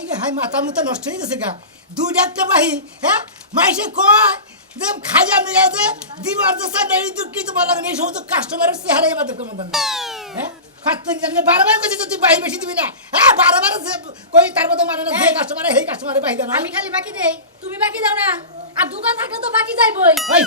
High রে high মাথা মতো নষ্ট হয়ে গেছে গা দুইটা একটা বাহি হ্যাঁ মাইসে কয় যে খাইয়া নিয়ে যে দিবার দশা নেই দুঃখিত বলা এই সমস্ত কাস্টমারের চেহারা আমাদের কেমন হ্যাঁ খাচ্ছেন জানলে বারবার কইছি তুই বাহি বেশি দিবি না হ্যাঁ বারবার যে কই তার মতো মানে না যে কাস্টমারে সেই কাস্টমারে বাহি দাও না আমি খালি বাকি দেই তুমি বাকি দাও না আর দোকান থাকলে তো বাকি যাইবই ওই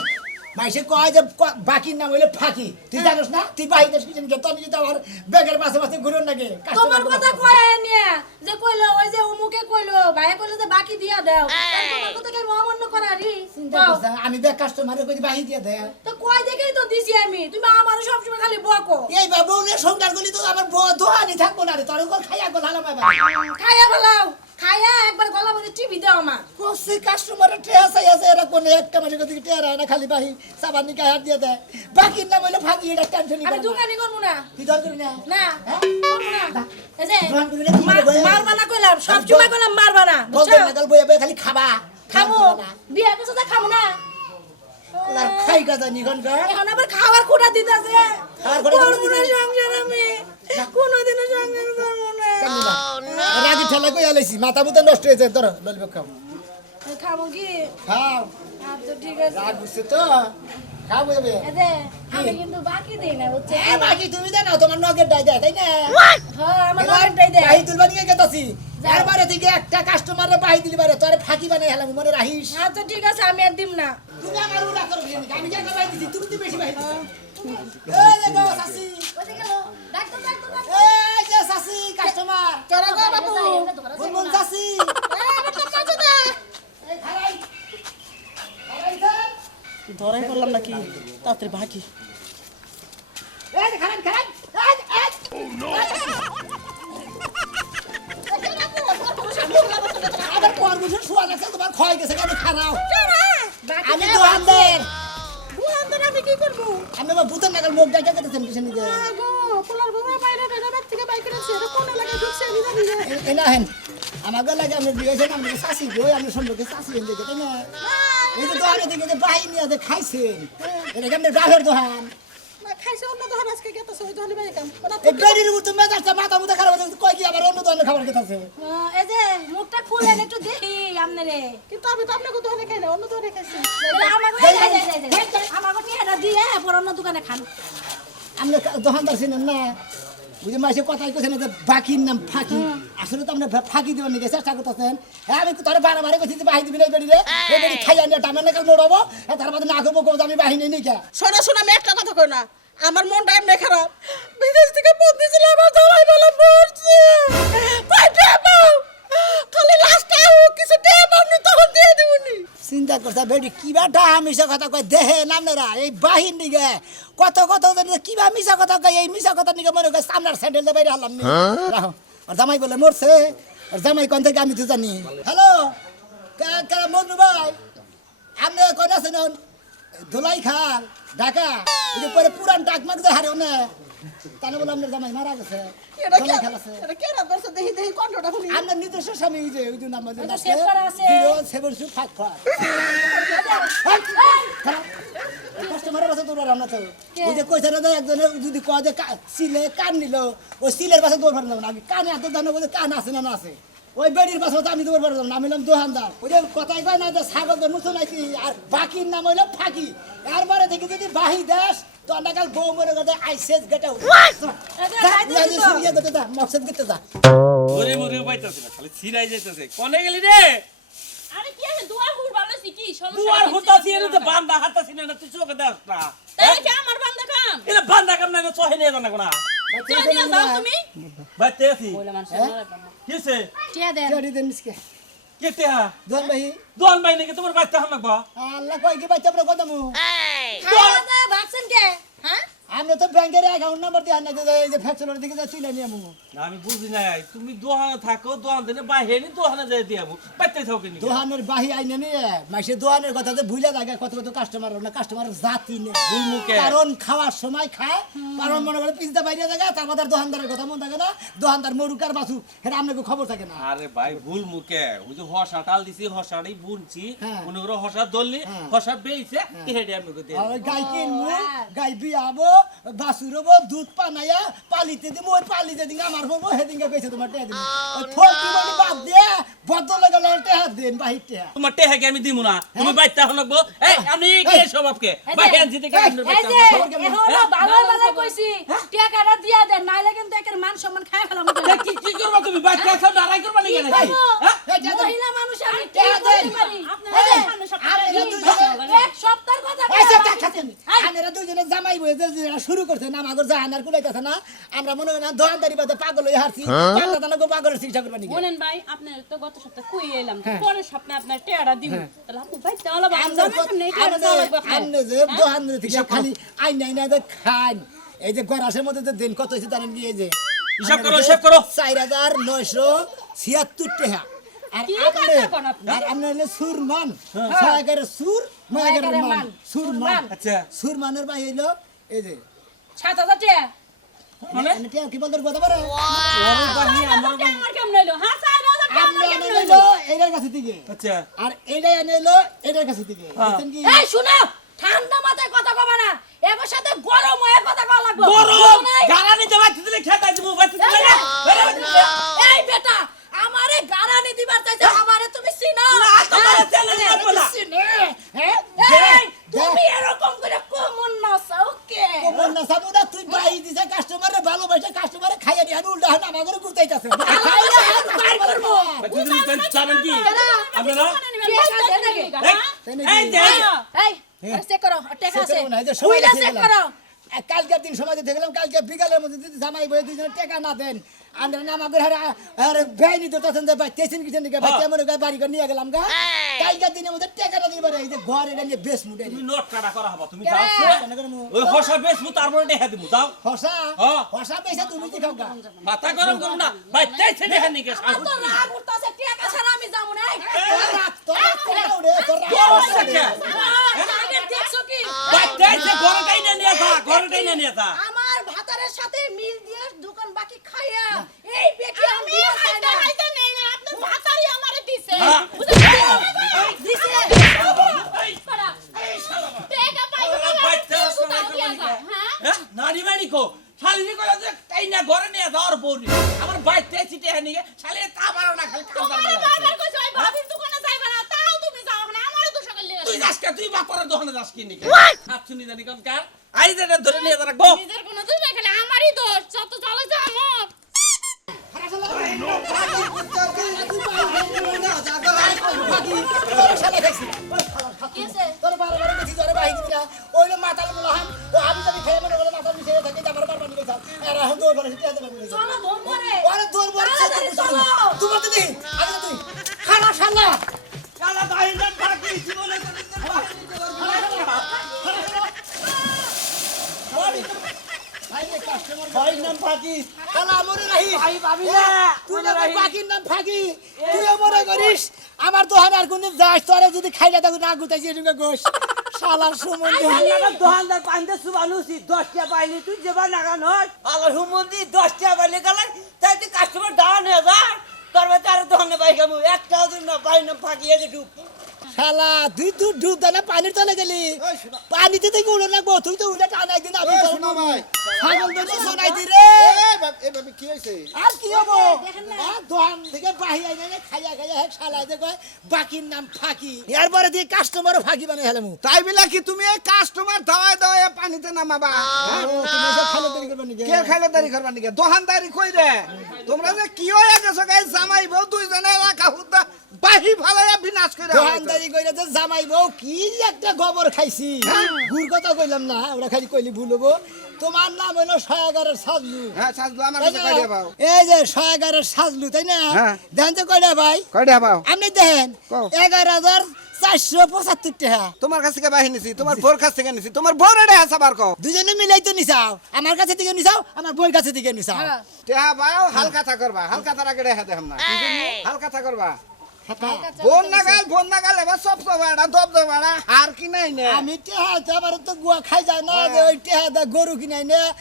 মাইসে কয় যে বাকির নাম হইলে ফাঁকি তুই জানোস না তুই বাহি দেশ কিছেন কে তোর যদি আমার ব্যাগের পাশে পাশে ঘুরন লাগে তোমার কথা কয় নিয়া যে কইলো ওই যে অমুকে কইলো ভাইয়া কইলো যে বাকি দিয়া দাও তোমার কথা কি অমান্য করারি আমি ব্যাগ কাস্টমারে কই বাহি দিয়া দে তো কয় দেখেই তো দিছি আমি তুমি আমার সব সময় খালি বকো এই বাবু নে সংসার গলি তো আমার দোহানি থাকবো না রে তোর কোন খাইয়া গো লালা মাইবা খাইয়া ফেলাও খাইয়া একবার গলা মধ্যে টিভি দাও আমার কোসে কাস্টমারে টেয়া চাই আছে এরা কোন এক কামারে কত টেয়া না খালি বাহি সাবান নিকা হাত দিয়ে দেয় বাকির নাম হইলো ফাঁকি এটা টেনশন আমি দোকানি করব না তুই দর করি না না করব না এই যে মারবা না কইলাম সব সময় কইলাম মারবা না বুঝছো বল না বইয়া বইয়া খালি খাবা খাবো বিয়া করছ তা খাবো না আর খাই গাদা নিগন গা এখন আবার খাবার কোটা দিতাছে খাবার কোটা করব না সংসার আমি কোনোদিনও সংসার করব না রাগি ঠেলা কই আলাইছি মাথা মুতা নষ্ট হয়েছে ধর ললিপপ খাও খাবো কি খাও আচ্ছা ঠিক আছে রাগ হচ্ছে তো খাও বইবে এদে আমি কিন্তু বাকি দেই না বুঝছো এ বাকি তুমি দেন না তোমার নগের ডাই দেয় তাই না হ্যাঁ আমার নগরটাই দে বাহি তুলবা নিয়ে গেতাছি এরবারে থেকে একটা কাস্টমারে বাহি দিলি বারে তোরে ফাঁকি বানাই হেলাম মনে রাখিস আচ্ছা ঠিক আছে আমি আর দিম না তুমি আমার উড়া করো আমি যে বাহি দিছি তুমি তো বেশি বাহি এই যে গো সাসি ওই গেল ডাক্তার এই যে সাসি কাস্টমার চলো গো বাবু বুনবুন সাসি আমার তো কাছে না এই খারাই ধরাই করলাম নাকি তাড়াতাড়ি বাকি এই খারাই খারাই আবার পরবুঝে শোয়া লাগছে তোমার ক্ষয় গেছে কেন খারাও আমি দোকানদার আমি কি করব আমি বা ভূতের নাগাল মুখ ডাকা করতেছেন কিসের নিকে গো পোলার বাবা বাইরে বাইরে থেকে বাইক করে ছেড়ে কোন লাগা ঢুকছে আমি জানি না এনা হেন আমাকে লাগে আমি দিয়েছেন আমি শাসি গো আমি সম্পর্কে শাসি হেন দেখে তাই না এই তো দোকানে থেকে যে বাহি নিয়ে যে খাইছেন এটা কেমন রাহের দোকান খাইছে অন্য দোকান আজকে গেছে ওই দোকানে বাইরে কাম এই বেরির মতো মেজাজটা মাথা মুথা খারাপ হচ্ছে কয় কি আবার অন্য দোকানে খাবার খেতেছে এই যে মুখটা খুলেন একটু দেখি আপনারে কিন্তু আমি তো আপনাকে দোকানে খাই না অন্য দোকানে খাইছি আমাকে টিয়াটা দিয়ে পর অন্য দোকানে খান আমরা দোকানদার ছিলেন না বুঝে মাসে কথাই কইছেন যে বাকির নাম ফাঁকি আসলে তো আমরা ফাঁকি দিবার নিয়ে চেষ্টা করতেছেন হ্যাঁ আমি তোর বারে কইছি যে বাহি দিবি না বেরিয়ে এই বেরি খাইয়া নিয়ে টামের নাকাল মোড়াবো তার বাদে না করবো আমি বাহিনী নিয়ে কে শোনা শোনা আমি একটা কথা কই না আমার মনটা এমনি খারাপ বিদেশ থেকে ফোন দিয়েছিল আমার জামাই বলে মরছে কয়টা পাও খালি লাস্টে কিছু দে আপনি তখন দিয়ে দিবনি চিন্তা করছে বেটি কিবা ডাহা মিশা কথা কয় দেহে নামনেরা এই বাহির নিগে কত কিবা মিশা কথা কয় এই মিশা কথা নিগে মনে কয় সামনার স্যান্ডেল দিয়ে বাইরে হারলাম নি রাখো আর জামাই বলে মরছে আর জামাই কোন থেকে আমি তো জানি হ্যালো কে মন্টু ভাই আপনি কোন আছেন ধুলাই খাল ঢাকা ওই যে পরে পুরান ডাকমাক যে হারে না তাহলে বলে আপনার জামাই মারা গেছে এটা ধুলাই খাল আছে এটা কে রাত করছে দেখি দেখি কন্ট্রোলটা খুলি আপনার নিজস্ব স্বামী ওই যে নাম্বার ওই তো save করা আছে। 072 ফাঁক কাস্টমারের কাছে দৌড় আমরা তো ওই যে কইছে না একজনে যদি কয় যে সিলে কান নিল ওই সিলের পাশে দৌড় ফাড়লাম না কানে হাতে জানো যে কান আছে না আছে ওই বেডির পাশে তো আমি দৌড় ফাড়লাম না আমি হলাম দোকানদার ওই যে কথাই কয় না যে ছাগল তো মুছো নাকি আর বাকির নাম হইলো ফাঁকি এরপরে দেখি যদি বাহি দেশ তো আন্ডাকাল বউ মনে করতে আইসেস গেটা মকসদ গেতে যা ওরে মরে পাইতাছ না খালি ছিড়াই যাইতাছে কোনে গেলি রে আরে কি আছে দুয়ার হুর ভালোছি কি সমস্যা দুয়ার হতাছি এনে তো বান্দা হাতাছি না তুই চোখে দেখ না তাই কি আমার বান্দা কাম এনে বান্দা কাম না চোখে নিয়ে জানা কোনা কে নিয়ে যাও তুমি বাইতে আছি কিসে টিয়া দেন কেডি দেন মিসকে কেতে হা দোন ভাই দোয়ান ভাই নাকি তোমার বাইতে হাম লাগবা আল্লাহ কই কি বাচ্চা আমরা কদমু খাওয়া দাওয়া ভাবছেন কে হ্যাঁ আমরা তো ব্যাংকের অ্যাকাউন্ট নাম্বার দিয়ে আনা এই যে ফ্যাক্টরির দিকে যা তুলে নিয়ে আমু না আমি বুঝি নাই তুমি দোহানে থাকো দোহান দিনে বাইরে নি দোহানে যাই দিয়াবো বাইতে থাকো কেন দোহানের বাহি আইনে নিয়ে মাসে দোহানের কথা যে ভুলে থাকে কত কাস্টমার না কাস্টমার জাতি নেই ভুলমুখে কারণ খাওয়ার সময় খায় কারণ মনে করে পিছটা বাইরে থাকে তার মধ্যে দোকানদারের কথা মন থাকে না দোকানদার মরুকার বাসু এটা আপনাকে খবর থাকে না আরে ভাই ভুল মুখে ওই যে হসা টাল দিছি হসাড়ি বুনছি হ্যাঁ। মনে করো হসা ধরলি হ্যাঁ। হসা বেইছে হেডে আমি কই আর গাই কিনবো গাই বিয়াবো বাসুর হবো দুধ পানাইয়া পালিতে দিব ওই পালিতে দিন আমার হবো সেদিনকে পেয়েছে তোমার টেয়া দিব ওই ফোন দিব বাদ দিয়ে দেন বাহির টেহা তোমার টেহা কি আমি দিমু না তুমি বাইতে হনকবো এই আমি কি স্বভাবকে বাইতে আনছি থেকে আপনার এই বাইতে যে আনছি। এহনো ভালো ভালো কইছি টাকাটা দিয়া দেন নাইলে কিন্তু একের মান সম্মান খায় ফেলাম কি করবা তুমি বাইতে আছো দাঁড়াই করবা নাকি নাকি হ্যাঁ মহিলা মানুষ আমি কি টাকা দেন। করতে পারি এই, মানুষ আপনারা দুইজনে- এক সপ্তাহের কথা পয়সা দেখাচ্ছেন আপনারা দুইজনে জামাই বয়ে যে যেটা শুরু করছে না আমাদের জাহানার কুলাইতেছে না আমরা মনে হয় না দোকানদারি বাদে পাগল হয়ে হারছি পাগলা দানা গো পাগলের চিকিৎসা করবা নাকি বলেন ভাই আপনার তো গত সপ্তাহে কই এলাম পরের সপ্তাহে আপনার টেয়ারা দিব তাহলে আপনি বাইতে হলো বাবা সামনে টেয়ারা দেওয়া লাগবে আপনার। আমনে যে দোকান থেকে খালি আইন নাই না খান এই যে গরাসের মধ্যে যে দিন কত হয়েছে জানেন কি এই যে হিসাব করো, হিসাব করো। 4976 টাকা আর কি আপনি কথা কোন আপনি? আর আপনি হলে সুরমান ছয়গারে সুর নয়গারে মান সুরমান আচ্ছা সুরমানের ভাই হইলো এই যে 7000 টাকা মানে আমি কি বলতে কথা পারে ওর বাহি আমার বাহি আমার কেমন হইলো হ্যাঁ 4000 টাকা আমরা আমার কেমন আনলো হইলো এটার কাছে থেকে আচ্ছা আর এটাই আনলো এটার কাছে থেকে বুঝছেন কি এই শুনো ঠান্ডা মাথায় কথা কবা না এর সাথে গরম হয়ে কথা কওয়া লাগবে গরম গাড়া নিতে বাইতে দিলে খেতে দিব বাইতে দিলে না এই বেটা আমারে গারানি দিবার চাইছে আমারে তুমি চিনো না, তোমারে চেনা লাগবে না। চিনে হ্যাঁ এই তুমি এরকম করে কমন না ওকে কোমল না সাবুদা তুই বাই দিছে কাস্টমারে ভালোবাসে কাস্টমারে খাইয়া দিয়ে উল্টা হন আমাদের গুতাইতাছে খাইয়া হাত পার করব বাইতে দিলে চাবেন কি আপনারা এই যে এই চেক করো টাকা আছে চেক করো না, এই যে সময় ওইটা রেখে চেক গেলাম। করো কালকের দিন সময় দিয়ে গেলাম কালকে বিকালের মধ্যে যদি জামাই বই দুজন টাকা না দেন আমরা না আমাদের আরে বেআইনি তো তখন যে ভাই তেসিন কিছু নিকে ভাই কেমন বাড়ি করে নিয়ে গেলাম গা কালকের দিনের মধ্যে টাকাটা দিবার এই যে ঘর এটা নিয়ে বেশ মুটে তুমি নোট কাটা করা হবে তুমি যাও ওই হসা বেশমু তারপরে দেখা দিব যাও হসা হ্যাঁ। হসা পয়সা তুমি কি খাও গা মাথা গরম করো না বাইতে ছেড়ে দেখা নিকে সাহস তো রাগ উঠতাছে টাকা ছাড়া আমি যাব না তোরা উড়ে তোরা আগে দেখছো কি বাইতে সে ঘরটাই না নিয়ে যা ঘরটাই না নিয়ে যা আমার ভাতারের সাথে মিল দিয়ে দোকান বাকি খাইয়া এই বেটি আমি হাইতে হাইতে নেই না আপনার ভাতারি আমারে দিছে হ্যাঁ। দিছে পাড়া টাকা পাইবো না বাইতে সুতা দিয়া যা হ্যাঁ হ্যাঁ নারী বাড়ি কো শালিনী কইলা যে তাই না ঘরে নিয়ে যাওয়ার পৌরি আমার বাইতে চিটে নিয়ে শালি তা পারো না খালি খাওয়া তোমারে বারবার কইছো ওই ভাবির দোকানে যাইবা না তাও তুমি যাও না আমারে তো সকাল লেগে তুই যাস কে তুই বাপরের দোকানে যাস কি নিকে হাত শুনি জানি কোন কার আই যেটা ধরে নিয়ে যা রাখবো নিজের কোনো দোষ নাই খালি আমারই দোষ যত জ্বালা যা আমার কিছে তোর বারো বারো বেশি জ্বরে বাহি দিবি না ওইলে মাতাল বললাম ও আমি যদি খেয়ে মনে করলে মাতাল মিশে থাকে যে আমার বারবার নিয়ে যাও আর এখন দৌড় বলে শিখতে হবে চলো ধর করে ওরে দৌড় বলে তাড়াতাড়ি চলো। তোমার দিদি আগে তুই খানা শালা শালা বাইরে বাকি জীবনে ভাই নাম ফাঁকি শালা মনে রাখি ভাই ভাবি না তুই না ফাঁকির নাম ফাঁকি তুই মনে করিস আমার দোকান আর কোনদিন যাস তোরে যদি খাইলে তখন না গুতাইছি এরকম গোস শালার সম্বন্ধে দোকানদার পাইতে সুবালু উচিত 10 টাকা পাইলি তুই যেবা নাগান হয় আল্লাহ হুমন্দি 10 টাকা পাইলে গেলে তাই তুই কাস্টমার দাঁড়ানো হয়ে যায় তোর বাচ্চা আর দোকানে পাই খাবো একটাও দিন না পাই না ফাঁকিয়ে দে ডুব শালা তুই তুই ডুব দা না পানির তলে গেলি পানিতে তুই উড়ো লাগবো তুই তো উড়ে টান একদিন আমি শোনো ভাই ছাগল বেশি শোনাই দি রে এই ভাবে কি হইছে আর কি হবো দোকান থেকে বাহি আইনে খাইয়া খাইয়া এক শালা যে কয় বাকির নাম ফাঁকি এরপরে দিয়ে কাস্টমারও ফাঁকি বানাই হেলামু তাই বিলা কি তুমি এই কাস্টমার দাওয়ায় দাওয়ায় পানিতে নামাবা তুমি সব খালো দেরি করবে নাকি কে খাইলে দাঁড়ি করবা নাকি দোকানদারি কই রে তোমরা যে কি হয়ে গেছো গাই জামাই বউ দুইজনে রাখা হুদা বাহি ফালাইয়া বিনাশ কইরা দোকানদারি কইরা যে জামাই বউ কি একটা গোবর খাইছি গুড় কথা কইলাম না ওরা খালি কইলি ভুল হবো তোমার নাম হলো সয়াগারের সাজলু হ্যাঁ সাজলো আমার তাই কাছে না? কইডা পাও এই যে সয়াগারের সাজলু তাই না হ্যাঁ। দেখেন তো কয়টা ভাই কইডা পাও আপনি দেখেন কও। 11,475 টাকা তোমার কাছ থেকে বাহি নিছি তোমার বোর কাছ থেকে নিছি তোমার বোর এডা হাসাবার কও দুজনে মিলাই তো নিছাও আমার কাছে থেকে নিছাও আমার বই কাছে থেকে নিছাও টেহা বাও হালকা থা করবা হালকা থা রাখে রেখা দেখাম না হালকা থা করবা ফোন নাগাল এবার সব সবাড়া দব দবাড়া হার কি নাই নে আমি টেহা আমার তো গুয়া খাই যায় না যে ওই টেহা দা গরু কিনাই না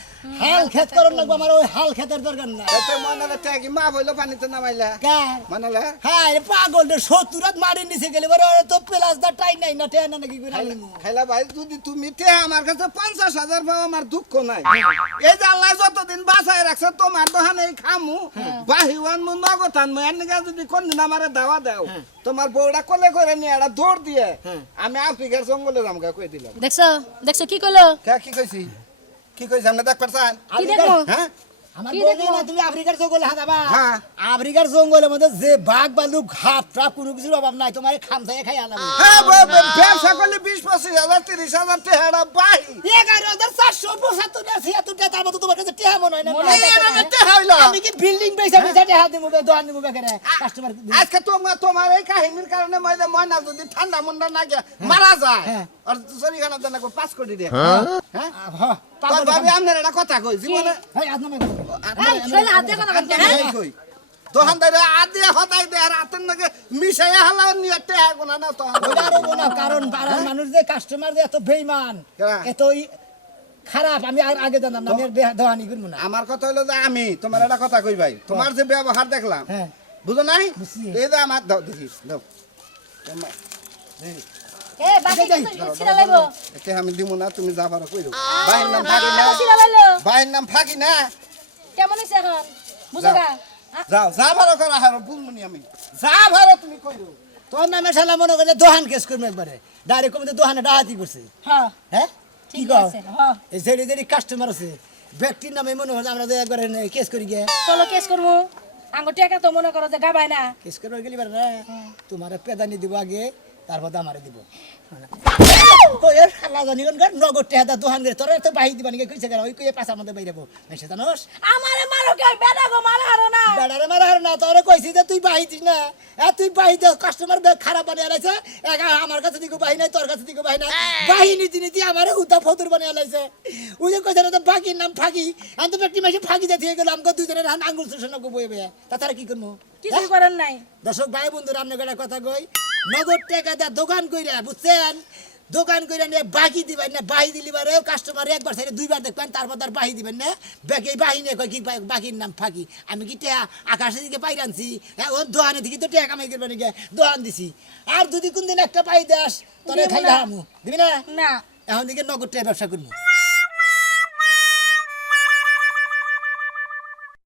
হাল খেত করন লাগবো আমার ওই হাল খেতের দরকার না এতে মনে ট্যাগি মা বইলো পানিতে নামাইলা কার মনেলে হ্যাঁ এ পাগল রে 70 মারি নিছে গেলে বড় তো প্লাস দা টাই নাই না টেহা না নাকি কইরা আইমু খাইলা ভাই যদি তুমি টেহা আমার কাছে 50,000 পাও আমার দুঃখ নাই এই যে আল্লাহ যতদিন বাঁচায় রাখছে তোমার দোকানে খামু বাহিওয়ান মু নগদ আনমু এর নিগা যদি কোনদিন আমারে দাওয়া দেয় দাও তোমার বউটা কোলে করে নিয়ে একটা দৌড় দিয়ে হ্যাঁ। আমি আফ্রিকার জঙ্গলে যামগা কই দিলাম দেখছো দেখছো কি কইলো কি কইছি কি কইছি আমরা দেখ পারছেন কি দেখো হ্যাঁ আমার কি বউ দেখবো? না তুমি আফ্রিকার জঙ্গলে হাঁটাবা হ্যাঁ। আফ্রিকার জঙ্গলের মধ্যে যে বাঘ ভালুক ঘাপ ট্রাপ কোনো কিছুর অভাব নাই তোমার খামসায় খাই আনাবো হ্যাঁ ব্যবসা করলে 20-25,000 30,000 টাকা বাই 11,475 টাকা তার মতো তোমার কাছে টেহা মনে হয় না আমি কি বিল্ডিং পয়সা পয়সা টেহা দিব দোকান দিব বেকারে কাস্টমার আজকে তোমার এই কাহিনীর কারণে ময়না যদি ঠান্ডা মুন্ডা না গিয়ে মারা যায় হ্যাঁ। আর সরি খানা দেন 5 কোটি দিয়ে হ্যাঁ তোর ভাবি আপনার একটা কথা কই জীবনে ভাই আজ নামে এই শৈলা হাত দিয়ে কথা বলতে হ্যাঁ কই দোকানদারে আদে হতাই দে আর আতের নাকি মিশাইয়া হালা নিয়ে টেহা গোনা না তো ওটারও না কারণ পাড়ার মানুষ যে কাস্টমার যে এত বেইমান কেরা? এতই খারাপ আমি আর আগে জানতাম না আমি আর দোয়ানি করবো না আমার কথা হলো যে আমি তোমার একটা কথা কই ভাই তোমার যে ব্যবহার দেখলাম হ্যাঁ বুঝো নাই বুঝছি। এই যে আমার দাও দেখি দাও এ বাকি ছিড়া লাইবো এতে আমি দিব না তুমি যা পারো কই দাও ভাইয়ের নাম ফাঁকি না ছিড়া লাইলো ভাইয়ের নাম ফাঁকি না কেমন হইছে এখন বুঝোগা যাও যা ভালো করা হারো বুঝমুনি আমি যা ভালো তুমি কই দাও তোর নামে শালা মনে করে দোহান কেস করবে একবারে ডাইরেক্ট কমিতে দোহানে ডাহাতি করছে হ্যাঁ হ্যাঁ কি ঠিক কও আছে হ্যাঁ এই যেটি কাস্টমার আছে ব্যক্তির নামে মনে হয় আমরা যে একবারে কেস করি গিয়ে চলো কেস করবো আঙ্গ টাকা তো মনে করো যে গাবাই না কেস করবে গেলি পারে না তোমার পেদানি দিব আগে তারপর আমারে দিব কই এর শালা জানি কোন নগদ টেহাদা দোহান করে তোর তো বাহি দিবা নাকি কইছে ওই কই পাছার মধ্যে বাইরেবো এসে জানোস আমারে মারো কে বেডা গো মারা হারো না বেড়ারে মারা হার না তোরে কইছি যে তুই বাহি দিস না তুই বাহি দে কাস্টমার খারাপ বানিয়ে আলাইছে আমার কাছে দিকে বাহি নাই তোর কাছে দিকে বাহি নাই বাহি নীতি নীতি আমারে উদা ফতুর বানিয়ে আলাইছে ওই যে কইছে না তো বাকির নাম ফাঁকি আমি তো ব্যক্তি মাসে ফাঁকি দিয়ে দিয়ে গেলাম দুজনের হান আঙ্গুল চুষণ বইবে তাছাড়া কি করবো কিছু করেন নাই দর্শক ভাই বন্ধুরা আপনার একটা কথা কই নগদ টাকা দা দোকান কইরা বুঝছেন দোকান কইরা নিয়ে বাকি দিবেন না বাহি দিলি বারে কাস্টমার একবার সাইডে দুইবার দেখবেন তারপর তার বাহি দিবেন না বাকি বাহি নিয়ে কই কি বাকির নাম ফাঁকি আমি কি টেয়া আকাশের দিকে পাই আনছি ও দোকানে থেকে তো টেয়া কামাই করবেন নাকি দোকান দিছি আর যদি কোনদিন একটা পাই দাস তোরে খাই আমু দিবি না না এখন দিকে নগদ টাকা ব্যবসা করবো